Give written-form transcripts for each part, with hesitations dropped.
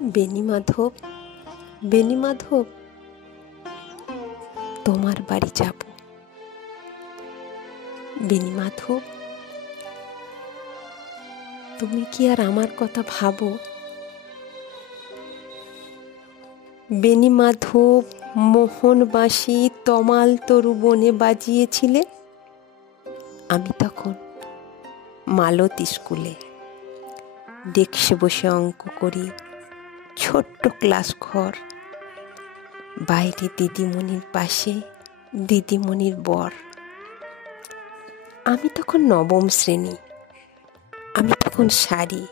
বেণীমাধব, বেণীমাধব, তোমার বাড়ি যাব। বেণীমাধব, তুমি কি আর আমার কথা ভাবো? বেণীমাধব মোহনবাঁশি তমাল তরু বনে বাজিয়েছিলে। আমি তখন মালতী স্কুলে ডেস্কে বসে অঙ্ক করি, ছোট্ট ক্লাস ঘর, বাইরে দিদিমণির পাশে দিদিমণির বর। আমি তখন নবম শ্রেণী, আমি তখন শাড়ি।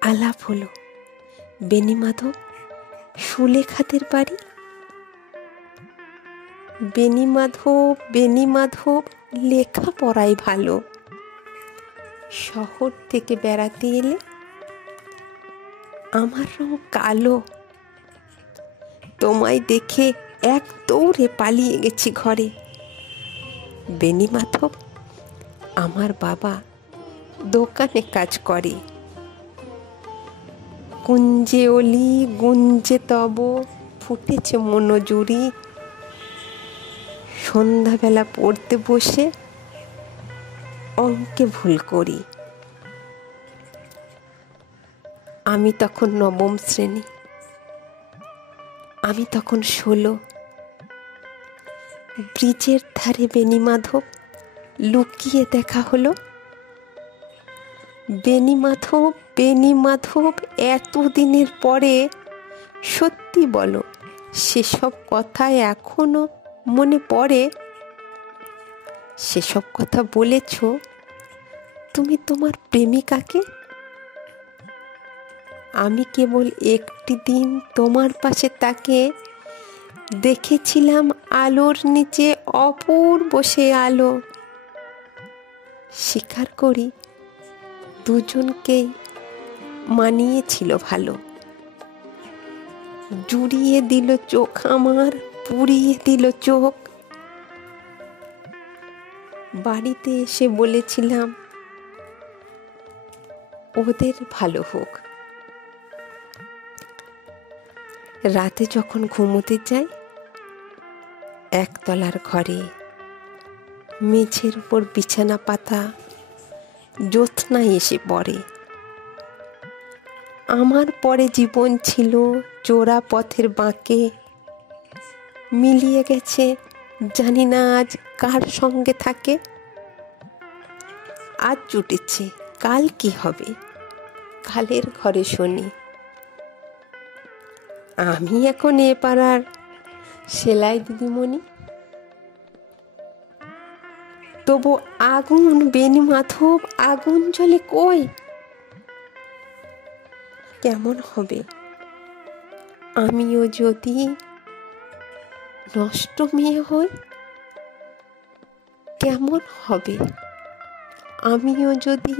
আলাপ হলো, বেণীমাধব সুলেখাদের বাড়ি। বেণীমাধব, বেণীমাধব লেখাপড়াই ভালো। শহর থেকে বেড়াতে এলে আমার রং কালো। তোমায় দেখে এক দৌড়ে পালিয়ে গেছি ঘরে। বেণীমাধব, আমার বাবা দোকানে কাজ করে। কুঞ্জে অলি গুঞ্জে তব ফুটেছে মনোজুরি। সন্ধ্যাবেলা পড়তে বসে অঙ্কে ভুল করি। আমি তখন নবম শ্রেণী, আমি তখন 16। ব্রিজের ধারে বেণীমাধব লুকিয়ে দেখা হলো। বেণীমাধব, বেণীমাধব, এতদিনের পরে সত্যি বলো, সেসব কথা এখনো মনে পড়ে? সেসব কথা বলেছ তুমি তোমার প্রেমিকাকে? আমি কেবল একটি দিন তোমার পাশে তাকে দেখেছিলাম, আলোর নিচে অপূর্ব সে আলো। স্বীকার করি, দুজনকেই মানিয়েছিল ভালো। জুড়িয়ে দিল চোখ আমার, পুড়িয়ে দিল চোখ। বাড়িতে এসে বলেছিলাম ওদের ভালো হোক। রাতে যখন ঘুমোতে যাই, একতলার ঘরে মেঝের উপর বিছানা পাতা, জ্যোৎস্নায় এসে পড়ে। আমার পরে জীবন ছিল চোরা পথের বাঁকে। মিলিয়ে গেছে, জানি না আজ কার সঙ্গে থাকে। আজ জুটেছে, কাল কি হবে, কালের ঘরে শুনি। আমি এখন এ পাড়ার সেলাই দিদিমণি। তবু আগুন বেণীমাধব, আগুন জ্বলে কই? কেমন হবে আমিও যদি নষ্ট মেয়ে হই? কেমন হবে আমিও যদি